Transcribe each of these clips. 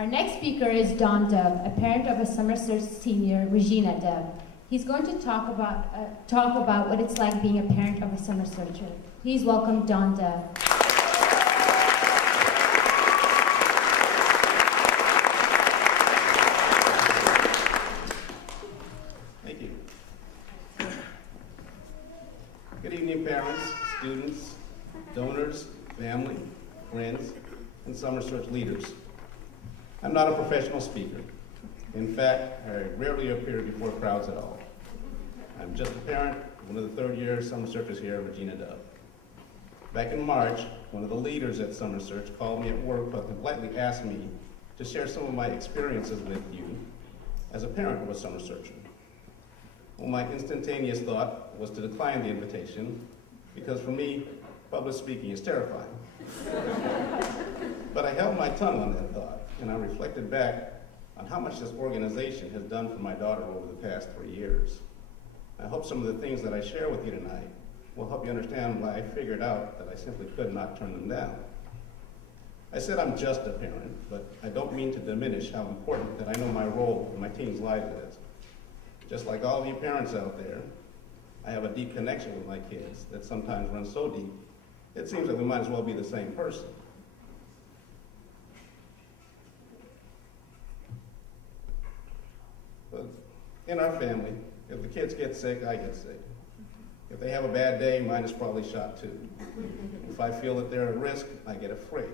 Our next speaker is Don Dove, a parent of a Summer Search senior, Regina Dove. He's going to talk about what it's like being a parent of a Summer Searcher. Please welcome Don Dove. Thank you. Good evening, parents, students, donors, family, friends, and Summer Search leaders. I'm not a professional speaker. In fact, I rarely appear before crowds at all. I'm just a parent, one of the third-year Summer Searchers here at Regina Dove. Back in March, one of the leaders at Summer Search called me at work but politely asked me to share some of my experiences with you as a parent of a Summer Searcher. Well, my instantaneous thought was to decline the invitation because for me, public speaking is terrifying. But I held my tongue on that thought, and I reflected back on how much this organization has done for my daughter over the past 3 years. I hope some of the things that I share with you tonight will help you understand why I figured out that I simply could not turn them down. I said I'm just a parent, but I don't mean to diminish how important that I know my role in my teens' lives is. Just like all of you parents out there, I have a deep connection with my kids that sometimes runs so deep, it seems that we might as well be the same person. But in our family, if the kids get sick, I get sick. If they have a bad day, mine is probably shot too. If I feel that they're at risk, I get afraid.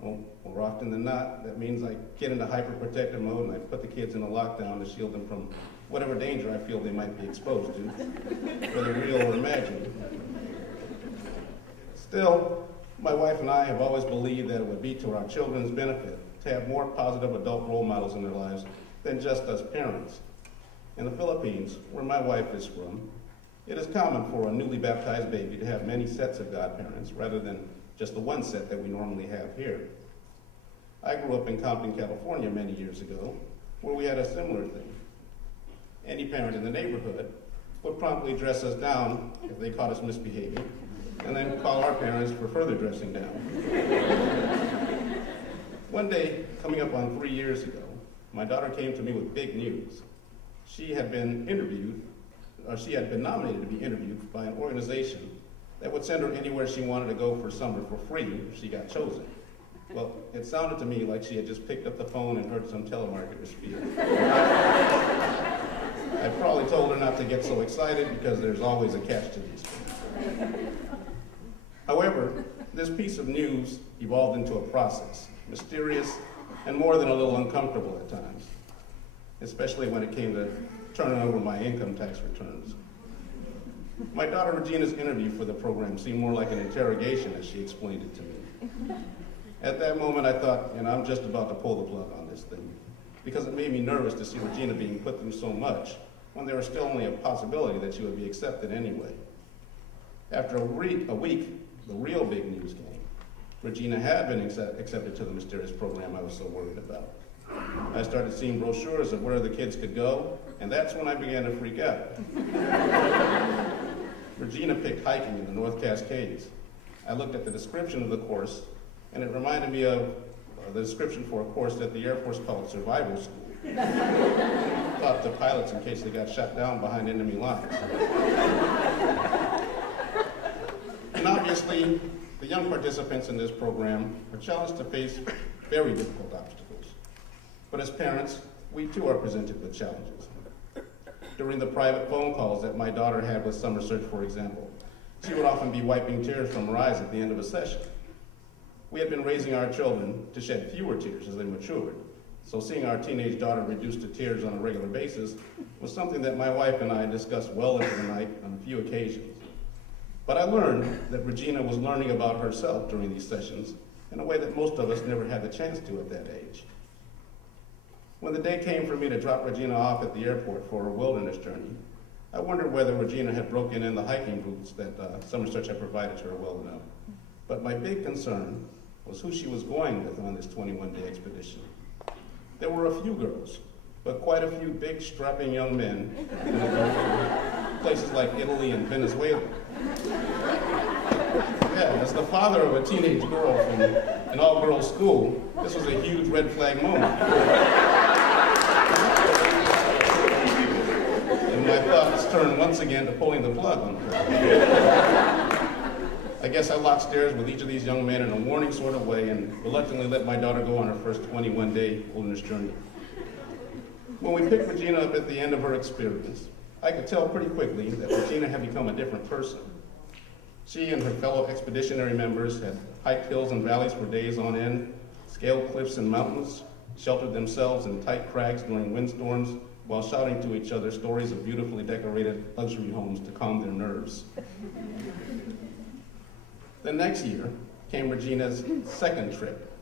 Well, more often than not, that means I get into hyperprotective mode and I put the kids in a lockdown to shield them from whatever danger I feel they might be exposed to, whether real or imagined. Still, my wife and I have always believed that it would be to our children's benefit to have more positive adult role models in their lives than just us parents. In the Philippines, where my wife is from, it is common for a newly baptized baby to have many sets of godparents rather than just the one set that we normally have here. I grew up in Compton, California many years ago, where we had a similar thing. Any parent in the neighborhood would promptly dress us down if they caught us misbehaving, and then call our parents for further dressing down. One day, coming up on 3 years ago, my daughter came to me with big news. She had been nominated to be interviewed by an organization that would send her anywhere she wanted to go for summer for free if she got chosen. Well, it sounded to me like she had just picked up the phone and heard some telemarketer spiel. I probably told her not to get so excited because there's always a catch to these things. However, this piece of news evolved into a process, mysterious and more than a little uncomfortable at times, especially when it came to turning over my income tax returns. My daughter Regina's interview for the program seemed more like an interrogation as she explained it to me. At that moment, I thought, I'm just about to pull the plug on this thing, because it made me nervous to see Regina being put through so much when there was still only a possibility that she would be accepted anyway. After a week, the real big news came. Regina had been accepted to the mysterious program I was so worried about. I started seeing brochures of where the kids could go, and that's when I began to freak out. Regina picked hiking in the North Cascades. I looked at the description of the course, and it reminded me of the description for a course that the Air Force called Survival School. Taught to pilots in case they got shot down behind enemy lines. And obviously, the young participants in this program are challenged to face very difficult obstacles. But as parents, we too are presented with challenges. During the private phone calls that my daughter had with Summer Search, for example, she would often be wiping tears from her eyes at the end of a session. We had been raising our children to shed fewer tears as they matured, so seeing our teenage daughter reduced to tears on a regular basis was something that my wife and I discussed well into the night on a few occasions. But I learned that Regina was learning about herself during these sessions in a way that most of us never had the chance to at that age. When the day came for me to drop Regina off at the airport for her wilderness journey, I wondered whether Regina had broken in the hiking boots that Summer Search had provided to her well enough. But my big concern was who she was going with on this 21-day expedition. There were a few girls, but quite a few big, strapping young men in places like Italy and Venezuela. Yeah, the father of a teenage girl from an all-girls school, this was a huge red flag moment. And my thoughts turned once again to pulling the plug on her. I guess I locked stairs with each of these young men in a warning sort of way and reluctantly let my daughter go on her first 21-day wilderness journey. When we picked Regina up at the end of her experience, I could tell pretty quickly that Regina had become a different person. She and her fellow expeditionary members had hiked hills and valleys for days on end, scaled cliffs and mountains, sheltered themselves in tight crags during windstorms, while shouting to each other stories of beautifully decorated luxury homes to calm their nerves. The next year came Regina's second trip.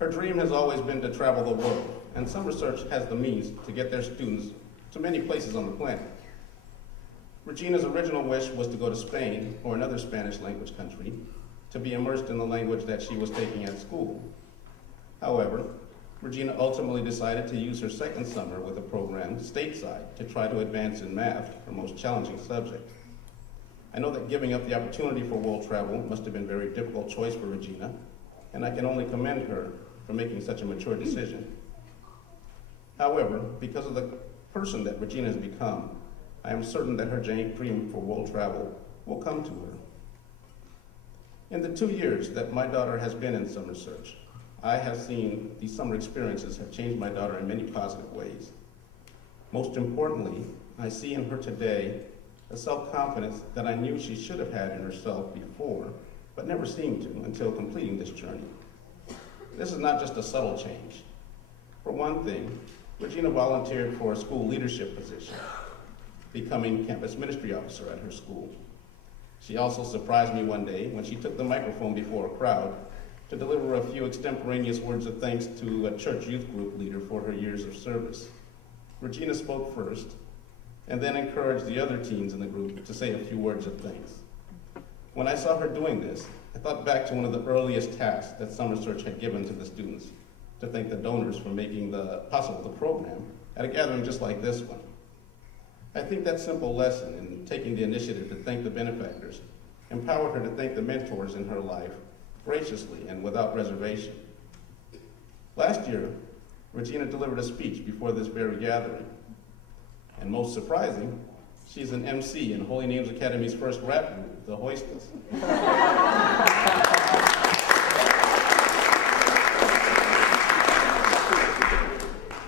Her dream has always been to travel the world, and Summer Search has the means to get their students to many places on the planet. Regina's original wish was to go to Spain or another Spanish language country to be immersed in the language that she was taking at school. However, Regina ultimately decided to use her second summer with a program stateside to try to advance in math, her most challenging subject. I know that giving up the opportunity for world travel must have been a very difficult choice for Regina, and I can only commend her for making such a mature decision. However, because of the person that Regina has become, I am certain that her dream for world travel will come to her. In the 2 years that my daughter has been in Summer Search, I have seen these summer experiences have changed my daughter in many positive ways. Most importantly, I see in her today a self-confidence that I knew she should have had in herself before, but never seemed to until completing this journey. This is not just a subtle change. For one thing, Regina volunteered for a school leadership position, becoming campus ministry officer at her school. She also surprised me one day when she took the microphone before a crowd to deliver a few extemporaneous words of thanks to a church youth group leader for her years of service. Regina spoke first, and then encouraged the other teens in the group to say a few words of thanks. When I saw her doing this, I thought back to one of the earliest tasks that Summer Search had given to the students, to thank the donors for making possible the program at a gathering just like this one. I think that simple lesson in taking the initiative to thank the benefactors empowered her to thank the mentors in her life graciously and without reservation. Last year, Regina delivered a speech before this very gathering. And most surprising, she's an MC in Holy Names Academy's first rap group, the Hoistas.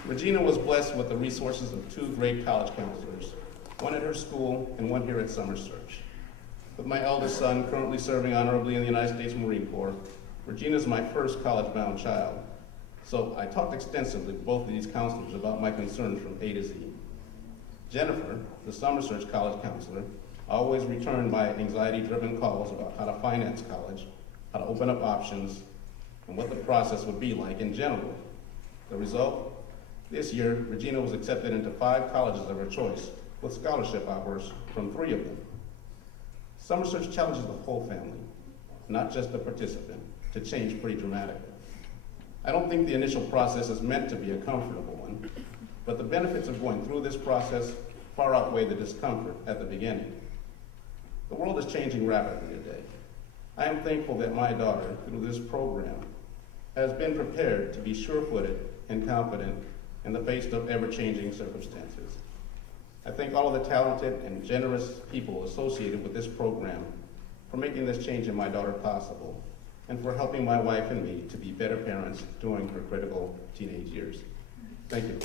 Regina was blessed with the resources of 2 great college counselors, one at her school and one here at Summer Search. With my eldest son currently serving honorably in the United States Marine Corps, Regina's my first college-bound child. So I talked extensively with both of these counselors about my concerns from A to Z. Jennifer, the Summer Search college counselor, always returned my anxiety-driven calls about how to finance college, how to open up options, and what the process would be like in general. The result? This year, Regina was accepted into 5 colleges of her choice, with scholarship offers from 3 of them. Summer Search challenges the whole family, not just the participant, to change pretty dramatically. I don't think the initial process is meant to be a comfortable one, but the benefits of going through this process far outweigh the discomfort at the beginning. The world is changing rapidly today. I am thankful that my daughter, through this program, has been prepared to be sure-footed and confident in the face of ever-changing circumstances. I thank all of the talented and generous people associated with this program for making this change in my daughter possible, and for helping my wife and me to be better parents during her critical teenage years. Thank you.